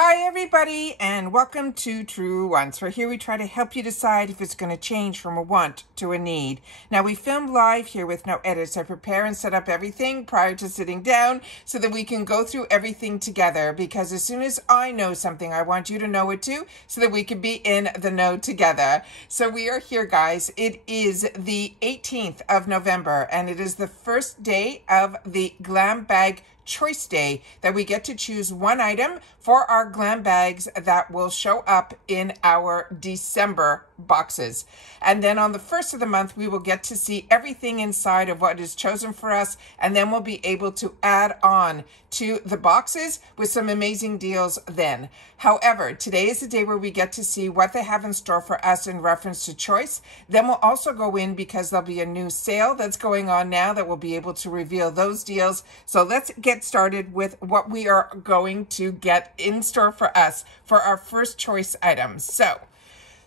Hi everybody and welcome to Truewants, where here we try to help you decide if it's going to change from a want to a need. Now we film live here with no edits. I prepare and set up everything prior to sitting down so that we can go through everything together, because as soon as I know something, I want you to know it too, so that we can be in the know together. So we are here, guys. It is the 18th of November and it is the first day of the GlamBag Choice Day that we get to choose one item for our glam bags that will show up in our December boxes. And then on the first of the month, we will get to see everything inside of what is chosen for us, and then we'll be able to add on to the boxes with some amazing deals then. However, today is the day where we get to see what they have in store for us in reference to choice. Then we'll also go in because there'll be a new sale that's going on now that we'll be able to reveal those deals. So let's get started with what we are going to get in store for us for our first choice items. So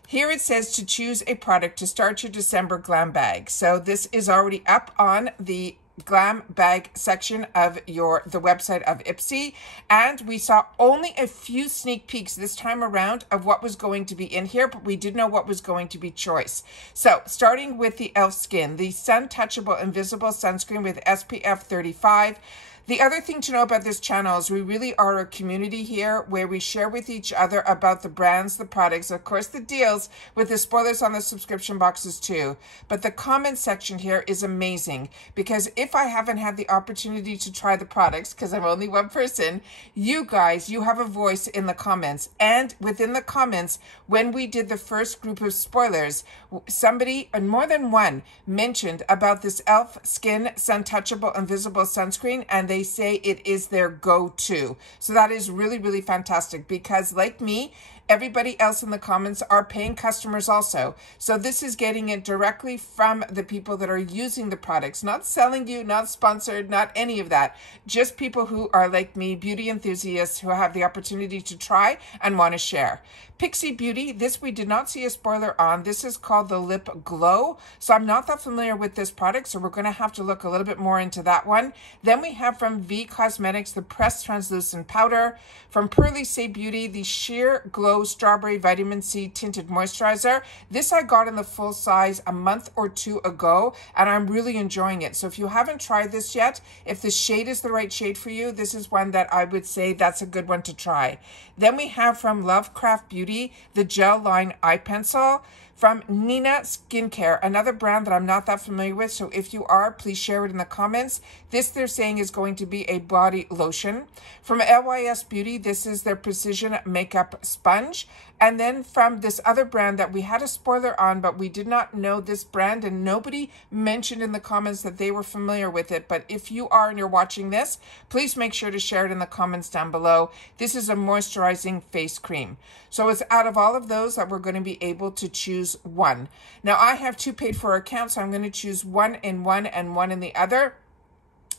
here it says to choose a product to start your December glam bag. So this is already up on the glam bag section of the website of IPSY, and we saw only a few sneak peeks this time around of what was going to be in here, but we did know what was going to be choice. So starting with the e.l.f. Skin, the sun touchable invisible sunscreen with SPF 35. The other thing to know about this channel is we really are a community here where we share with each other about the brands, the products, of course the deals, with the spoilers on the subscription boxes too. But the comment section here is amazing, because if I haven't had the opportunity to try the products, because I'm only one person, you guys, you have a voice in the comments. And within the comments, when we did the first group of spoilers, somebody, and more than one, mentioned about this e.l.f. Skin Sun Touchable Invisible Sunscreen, and they say it is their go-to. So that is really, really fantastic, because like me, everybody else in the comments are paying customers also. So this is getting it directly from the people that are using the products, not selling you, not sponsored, not any of that. Just people who are like me, beauty enthusiasts who have the opportunity to try and want to share. Pixie Beauty, this we did not see a spoiler on. This is called the Lip Glow. So I'm not that familiar with this product, so we're going to have to look a little bit more into that one. Then we have from V Cosmetics, the Pressed Translucent Powder. From Pearly Say Beauty, the Sheer Glow Strawberry Vitamin C Tinted Moisturizer. This I got in the full size a month or two ago, and I'm really enjoying it. So if you haven't tried this yet, if the shade is the right shade for you, this is one that I would say that's a good one to try. Then we have from Lovecraft Beauty, the Gel Line Eye Pencil. From Nina Skincare, another brand that I'm not that familiar with, so if you are, please share it in the comments. This they're saying is going to be a body lotion. From LYS Beauty, this is their Precision Makeup Sponge. And then from this other brand that we had a spoiler on, but we did not know this brand, and nobody mentioned in the comments that they were familiar with it. But if you are and you're watching this, please make sure to share it in the comments down below. This is a moisturizing face cream. So it's out of all of those that we're going to be able to choose one. Now I have two paid for accounts, so I'm going to choose one in one and one in the other.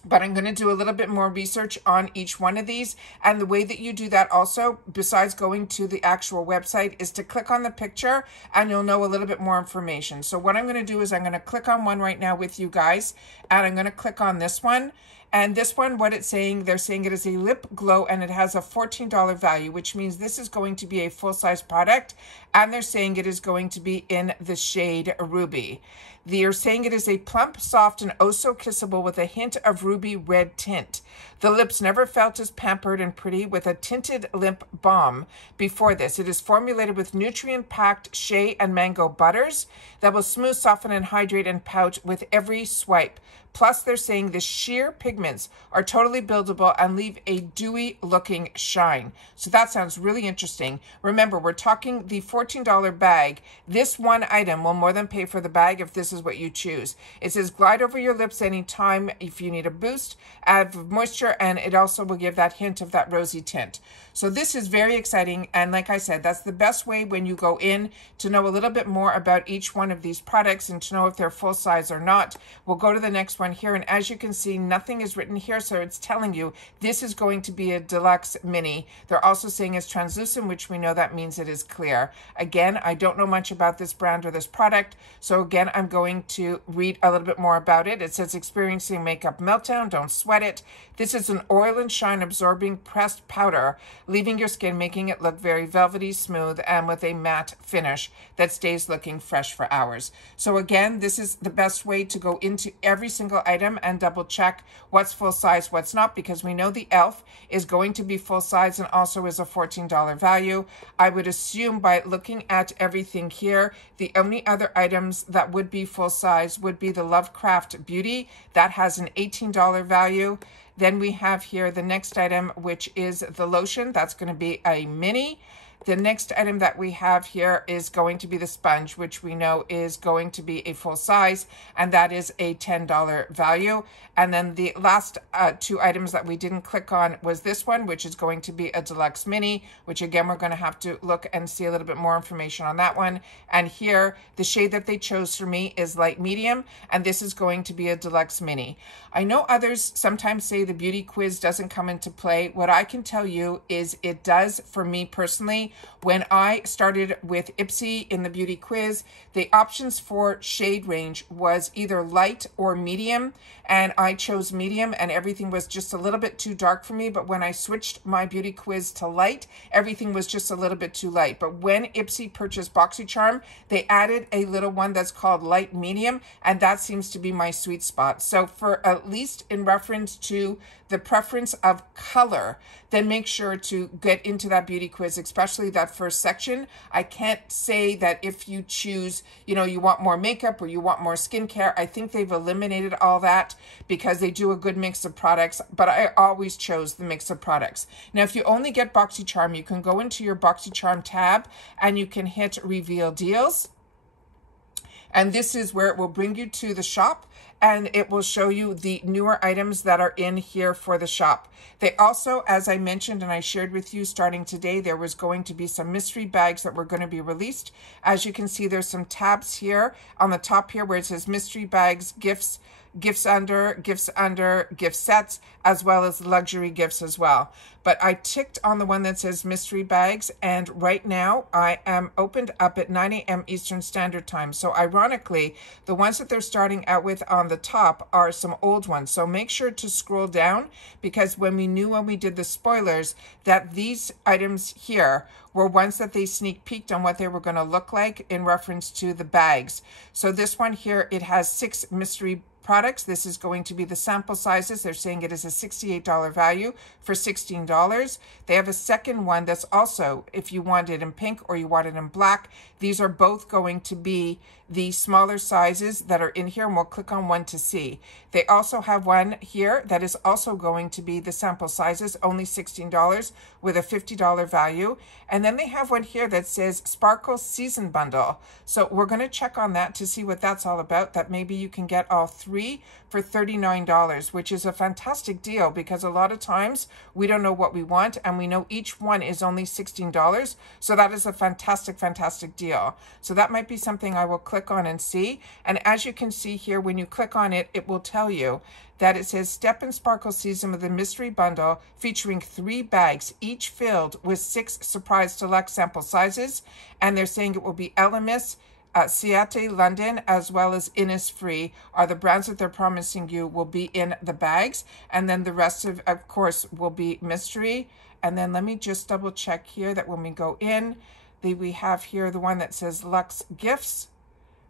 But I'm going to do a little bit more research on each one of these. And the way that you do that also, besides going to the actual website, is to click on the picture and you'll know a little bit more information. So what I'm going to do is I'm going to click on one right now with you guys, and I'm going to click on this one. And this one, what it's saying, they're saying it is a lip glow and it has a $14 value, which means this is going to be a full-size product. And they're saying it is going to be in the shade Ruby. They're saying it is a plump, soft, and oh so kissable with a hint of ruby red tint. The lips never felt as pampered and pretty with a tinted lip balm before this. It is formulated with nutrient-packed shea and mango butters that will smooth, soften, and hydrate and pout with every swipe. Plus, they're saying the sheer pigments are totally buildable and leave a dewy-looking shine. So that sounds really interesting. Remember, we're talking the $14 bag. This one item will more than pay for the bag if this is what you choose. It says glide over your lips anytime if you need a boost, add moisture, and it also will give that hint of that rosy tint. So this is very exciting, and like I said, that's the best way when you go in to know a little bit more about each one of these products and to know if they're full size or not. We'll go to the next one one here, and as you can see, nothing is written here, so it's telling you this is going to be a deluxe mini. They're also saying it's translucent, which we know that means it is clear. Again, I don't know much about this brand or this product, so again, I'm going to read a little bit more about it. It says, experiencing makeup meltdown, don't sweat it. This is an oil and shine absorbing pressed powder, leaving your skin, making it look very velvety smooth and with a matte finish that stays looking fresh for hours. So again, this is the best way to go into every single item and double check what's full size, what's not, because we know the e.l.f. is going to be full size and also is a $14 value. I would assume by looking at everything here, the only other items that would be full size would be the Lovecraft Beauty. That has an $18 value. Then we have here the next item, which is the lotion. That's going to be a mini. The next item that we have here is going to be the sponge, which we know is going to be a full size, and that is a $10 value. And then the last two items that we didn't click on was this one, which is going to be a deluxe mini, which again, we're going to have to look and see a little bit more information on that one. And here, the shade that they chose for me is light medium, and this is going to be a deluxe mini. I know others sometimes say the beauty quiz doesn't come into play. What I can tell you is it does for me personally. When I started with IPSY in the beauty quiz, the options for shade range was either light or medium, and I chose medium, and everything was just a little bit too dark for me. But when I switched my beauty quiz to light, everything was just a little bit too light. But when IPSY purchased BoxyCharm, they added a little one that's called light medium, and that seems to be my sweet spot. So for at least in reference to the preference of color, then make sure to get into that beauty quiz, especially that first section. I can't say that if you choose, you want more makeup or you want more skincare. I think they've eliminated all that because they do a good mix of products, but I always chose the mix of products. Now, if you only get BoxyCharm, you can go into your BoxyCharm tab and you can hit Reveal Deals. And this is where it will bring you to the shop, and it will show you the newer items that are in here for the shop. They also, as I mentioned and I shared with you starting today, there was going to be some mystery bags that were going to be released. As you can see, there's some tabs here on the top here where it says mystery bags, gifts, gifts under, gift sets, as well as luxury gifts as well. But I ticked on the one that says mystery bags, and right now I am opened up at 9 a.m. Eastern Standard Time. So ironically, the ones that they're starting out with on the top are some old ones. So make sure to scroll down, because when we did the spoilers that these items here were ones that they sneak peeked on what they were going to look like in reference to the bags. So this one here, it has 6 mystery products. This is going to be the sample sizes. They're saying it is a $68 value for $16. They have a second one that's also, if you want it in pink or you want it in black, these are both going to be the smaller sizes that are in here, and we'll click on one to see. They also have one here that is also going to be the sample sizes, only $16 with a $50 value. And then they have one here that says Sparkle Season Bundle. So we're going to check on that to see what that's all about, that maybe you can get all 3 for $39, which is a fantastic deal, because a lot of times we don't know what we want, and we know each one is only $16. So that is a fantastic, fantastic deal. So that might be something I will click on and see. And as you can see here, when you click on it, it will tell you that it says Step and Sparkle Season with a mystery bundle featuring 3 bags, each filled with 6 surprise deluxe sample sizes. And they're saying it will be Elemis, Ciate London, as well as Innisfree are the brands that they're promising you will be in the bags. And then the rest of course, will be mystery. And then let me just double check here that when we go in, we have here the one that says Luxe Gifts,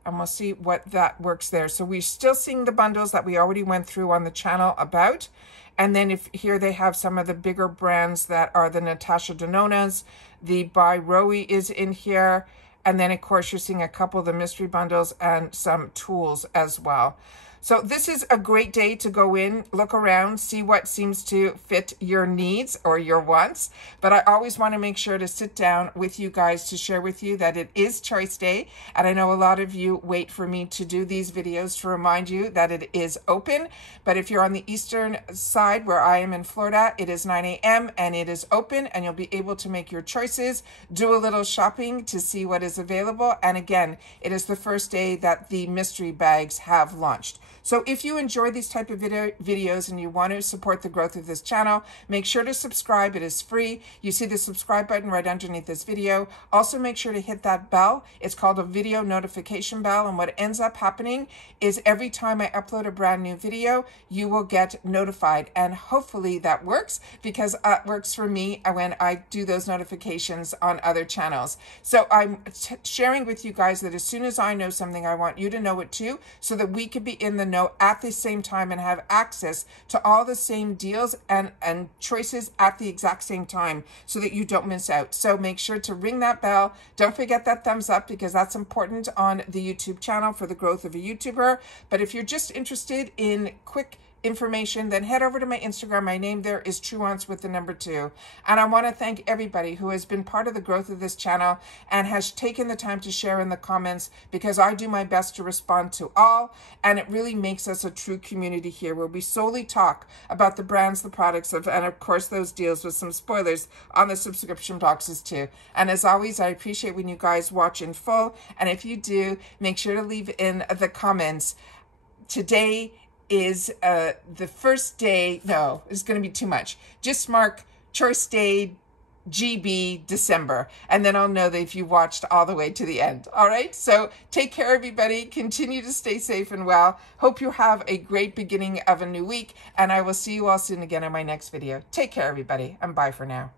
and we'll see what that works there. So we're still seeing the bundles that we already went through on the channel about. And then if here they have some of the bigger brands that are the Natasha Denona's, the By Roe is in here. And then, of course, you're seeing a couple of the mystery bundles and some tools as well. So this is a great day to go in, look around, see what seems to fit your needs or your wants. But I always want to make sure to sit down with you guys to share with you that it is Choice Day. And I know a lot of you wait for me to do these videos to remind you that it is open. But if you're on the eastern side where I am in Florida, it is 9 a.m. and it is open, and you'll be able to make your choices, do a little shopping to see what is available. And again, it is the first day that the mystery bags have launched. So if you enjoy these type of videos and you want to support the growth of this channel, make sure to subscribe. It is free. You see the subscribe button right underneath this video. Also make sure to hit that bell. It's called a video notification bell, and what ends up happening is every time I upload a brand new video, you will get notified, and hopefully that works, because it works for me when I do those notifications on other channels. So I'm sharing with you guys that as soon as I know something, I want you to know it too, so that we could be in the know at the same time and have access to all the same deals and choices at the exact same time, so that you don't miss out. So make sure to ring that bell. Don't forget that thumbs up, because that's important on the YouTube channel for the growth of a YouTuber. But if you're just interested in quick information, then head over to my Instagram. My name there is Truewants with the number 2. And I want to thank everybody who has been part of the growth of this channel and has taken the time to share in the comments, because I do my best to respond to all, and it really makes us a true community here, where we solely talk about the brands, the products, and of course those deals with some spoilers on the subscription boxes too. And as always, I appreciate when you guys watch in full, and if you do, make sure to leave in the comments. Today is the first day. No, it's going to be too much. Just mark Choice Day GB December, and then I'll know that if you watched all the way to the end. All right, so take care, everybody. Continue to stay safe and well. Hope you have a great beginning of a new week, and I will see you all soon again in my next video. Take care, everybody, and bye for now.